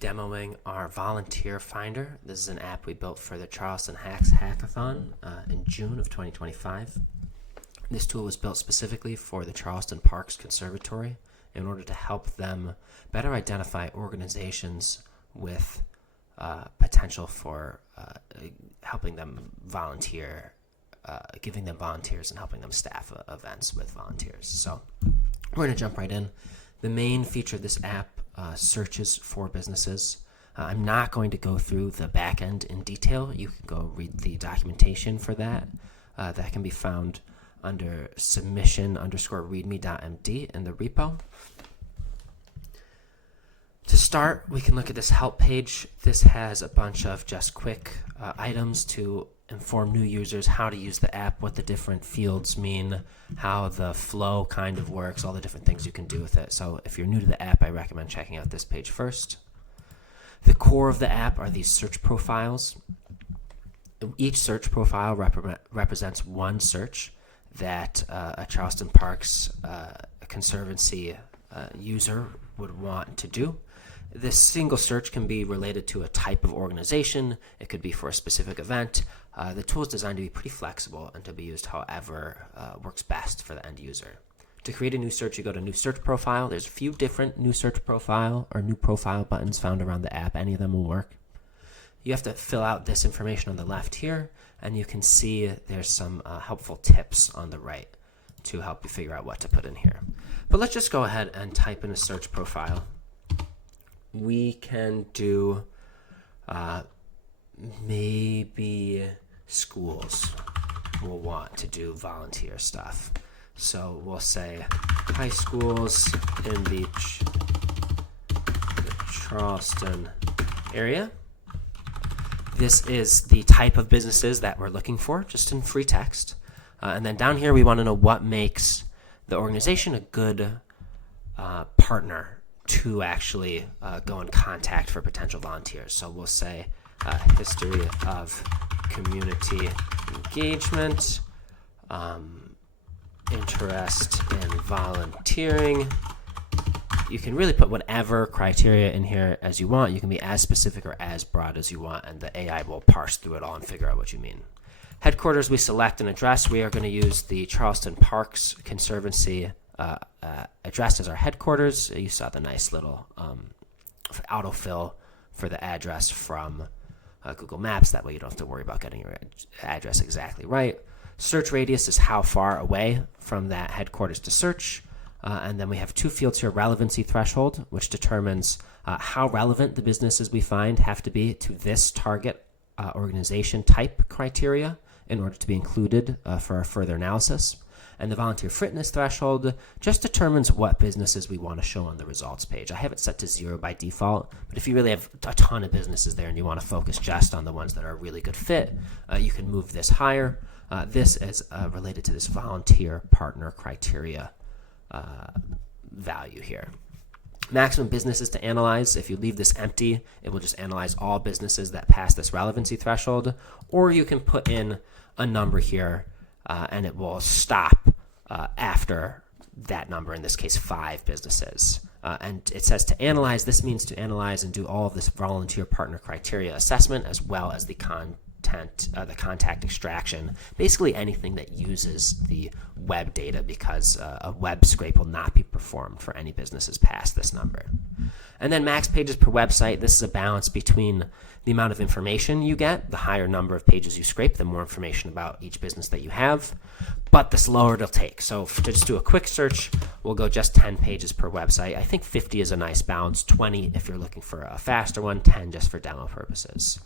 demoing our volunteer finder. This is an app we built for the Charleston Hacks Hackathon in June of 2025. This tool was built specifically for the Charleston Parks Conservancy in order to help them better identify organizations with potential for helping them volunteer, giving them volunteers and helping them staff events with volunteers. So we're going to jump right in. The main feature of this app searches for businesses. I'm not going to go through the back end in detail. You can go read the documentation for that. That can be found under submission_readme.md in the repo. To start, we can look at this help page. This has a bunch of just quick items to inform new users how to use the app, what the different fields mean, how the flow kind of works, all the different things you can do with it. So if you're new to the app, I recommend checking out this page first. The core of the app are these search profiles. Each search profile represents one search that a Charleston Parks Conservancy user would want to do. This single search can be related to a type of organization. It could be for a specific event. The tool is designed to be pretty flexible and to be used however works best for the end user. To create a new search, you go to New Search Profile. There's a few different New Search Profile or New Profile buttons found around the app. Any of them will work. You have to fill out this information on the left here, and you can see there's some helpful tips on the right to help you figure out what to put in here. But let's just go ahead and type in a search profile. We can do maybe schools will want to do volunteer stuff. So we'll say high schools in the Charleston area. This is the type of businesses that we're looking for, just in free text. And then down here, we want to know what makes the organization a good partner to actually go in contact for potential volunteers. So we'll say history of community engagement, interest in volunteering. You can really put whatever criteria in here as you want. You can be as specific or as broad as you want, and the AI will parse through it all and figure out what you mean. Headquarters, we select an address. We are going to use the Charleston Parks Conservancy address as our headquarters. You saw the nice little autofill for the address from Google Maps. That way you don't have to worry about getting your address exactly right. Search radius is how far away from that headquarters to search. And then we have two fields here, relevancy threshold, which determines how relevant the businesses we find have to be to this target organization type criteria in order to be included for our further analysis. And the volunteer fitness threshold just determines what businesses we want to show on the results page. I have it set to 0 by default, but if you really have a ton of businesses there and you want to focus just on the ones that are a really good fit, you can move this higher. This is related to this volunteer partner criteria value here. Maximum businesses to analyze. If you leave this empty, it will just analyze all businesses that pass this relevancy threshold, or you can put in a number here and it will stop after that number, in this case 5 businesses. And it says to analyze. This means to analyze and do all of this volunteer partner criteria assessment as well as the contact extraction, basically anything that uses the web data, because a web scrape will not be performed for any businesses past this number. And then max pages per website. This is a balance between the amount of information you get. The higher number of pages you scrape, the more information about each business that you have, but the slower it'll take. So to just do a quick search, we'll go just 10 pages per website. I think 50 is a nice balance, 20 if you're looking for a faster one, 10 just for demo purposes.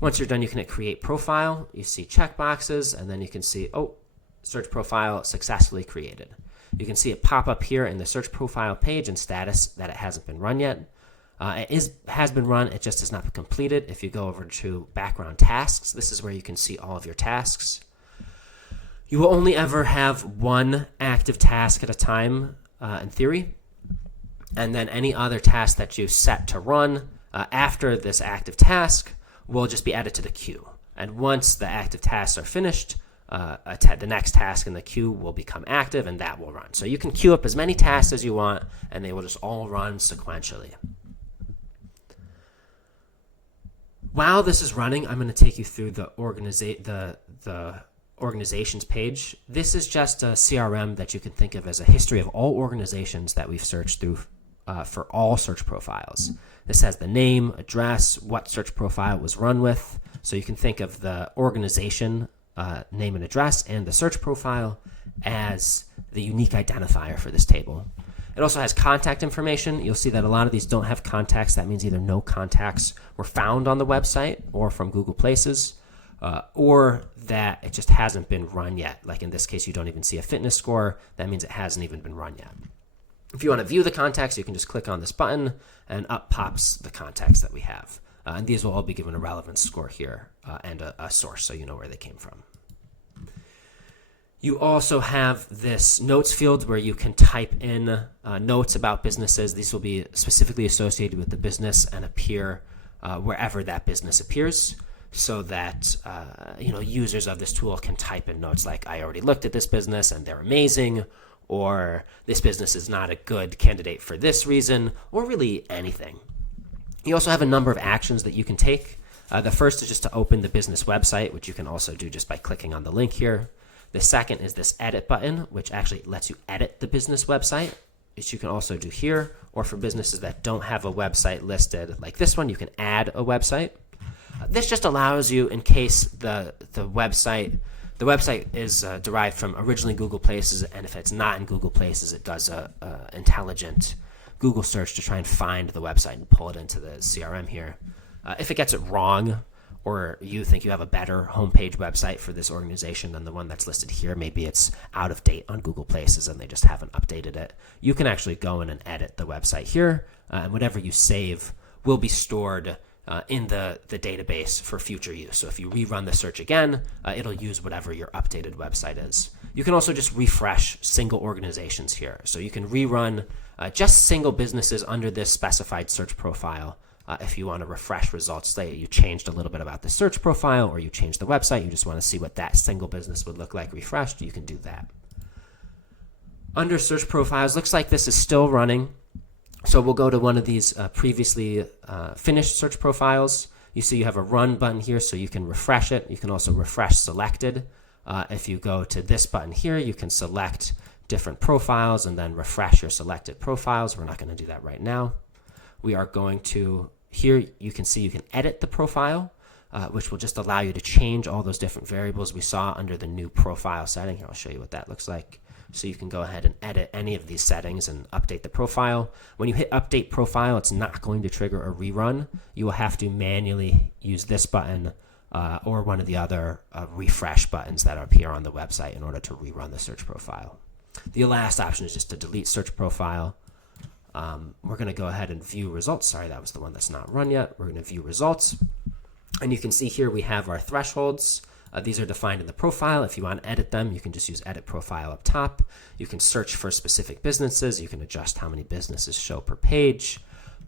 Once you're done, you can hit create profile. You see checkboxes, and then you can see, search profile successfully created. You can see it pop up here in the search profile page and status that it hasn't been run yet. It has been run, it just has not been completed. If you go over to background tasks, this is where you can see all of your tasks. You will only ever have one active task at a time in theory, and then any other task that you set to run after this active task will just be added to the queue. And once the active tasks are finished, the next task in the queue will become active, and that will run. So you can queue up as many tasks as you want, and they will just all run sequentially. While this is running, I'm going to take you through the organizations page. This is just a CRM that you can think of as a history of all organizations that we've searched through for all search profiles. This has the name, address, what search profile was run with. So you can think of the organization name and address and the search profile as the unique identifier for this table. It also has contact information. You'll see that a lot of these don't have contacts. That means either no contacts were found on the website or from Google Places, or that it just hasn't been run yet. Like in this case, you don't even see a fitness score. That means it hasn't even been run yet. If you want to view the contacts, you can just click on this button and up pops the contacts that we have. And these will all be given a relevance score here and a source so you know where they came from. You also have this notes field where you can type in notes about businesses. These will be specifically associated with the business and appear wherever that business appears, so that users of this tool can type in notes like, I already looked at this business and they're amazing, or this business is not a good candidate for this reason, or really anything. You also have a number of actions that you can take. The first is just to open the business website, which you can also do just by clicking on the link here. The second is this edit button, which actually lets you edit the business website, which you can also do here. Or for businesses that don't have a website listed like this one, you can add a website. This just allows you, in case the website is derived from originally Google Places, and if it's not in Google Places, it does a intelligent Google search to try and find the website and pull it into the CRM here. If it gets it wrong, or you think you have a better homepage website for this organization than the one that's listed here, maybe it's out of date on Google Places and they just haven't updated it, you can actually go in and edit the website here, and whatever you save will be stored in the database for future use. So if you rerun the search again, it'll use whatever your updated website is. You can also just refresh single organizations here. So you can rerun just single businesses under this specified search profile. If you want to refresh results, say you changed a little bit about the search profile or you changed the website, you just want to see what that single business would look like refreshed, you can do that. Under search profiles, looks like this is still running. So we'll go to one of these previously finished search profiles. You see you have a run button here, so you can refresh it. You can also refresh selected. If you go to this button here, you can select different profiles and then refresh your selected profiles. We're not going to do that right now. We are going to, here you can see you can edit the profile, which will just allow you to change all those different variables we saw under the new profile setting. Here, I'll show you what that looks like. So you can go ahead and edit any of these settings and update the profile. When you hit update profile, it's not going to trigger a rerun. You will have to manually use this button or one of the other refresh buttons that appear on the website in order to rerun the search profile. The last option is just to delete search profile. We're going to go ahead and view results. Sorry, that was the one that's not run yet. We're going to view results. And you can see here we have our thresholds. These are defined in the profile. If you want to edit them, you can just use edit profile up top. You can search for specific businesses. You can adjust how many businesses show per page.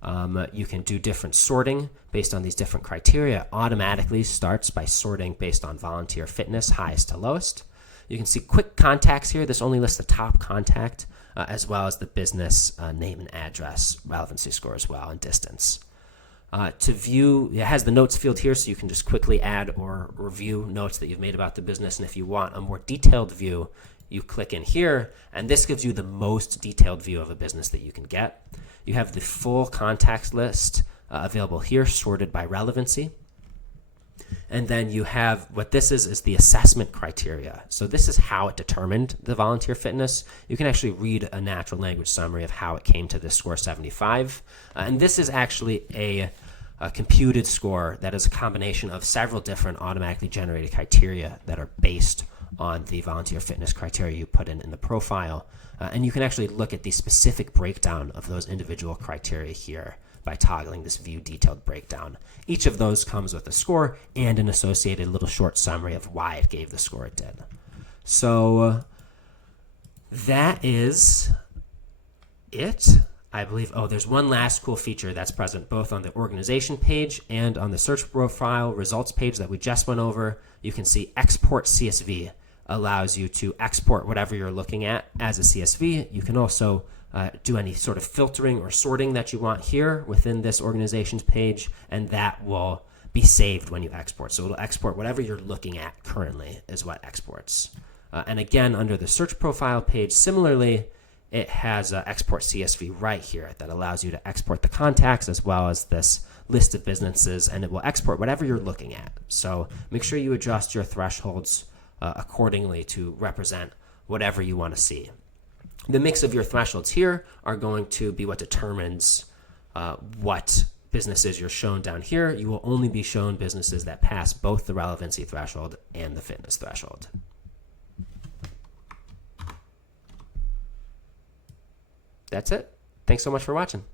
You can do different sorting based on these different criteria. It automatically starts by sorting based on volunteer fitness, highest to lowest. You can see quick contacts here. This only lists the top contact as well as the business name and address, relevancy score as well, and distance. To view, it has the notes field here, so you can just quickly add or review notes that you've made about the business. And if you want a more detailed view, you click in here, and this gives you the most detailed view of a business that you can get. You have the full contacts list available here, sorted by relevancy. And then you have what this is the assessment criteria. So this is how it determined the volunteer fitness. You can actually read a natural language summary of how it came to this score 75. And this is actually a computed score that is a combination of several different automatically generated criteria that are based on the volunteer fitness criteria you put in the profile. And you can actually look at the specific breakdown of those individual criteria here by toggling this view detailed breakdown. Each of those comes with a score and an associated little short summary of why it gave the score it did. So that is it, I believe. Oh, there's one last cool feature that's present both on the organization page and on the search profile results page that we just went over. You can see export CSV allows you to export whatever you're looking at as a CSV. You can also do any sort of filtering or sorting that you want here within this organization's page, and that will be saved when you export. So it'll export whatever you're looking at currently is what exports. And again, under the search profile page, similarly, it has export CSV right here that allows you to export the contacts as well as this list of businesses, and it will export whatever you're looking at. So make sure you adjust your thresholds accordingly to represent whatever you want to see. The mix of your thresholds here are going to be what determines what businesses you're shown down here. You will only be shown businesses that pass both the relevancy threshold and the fitness threshold. That's it. Thanks so much for watching.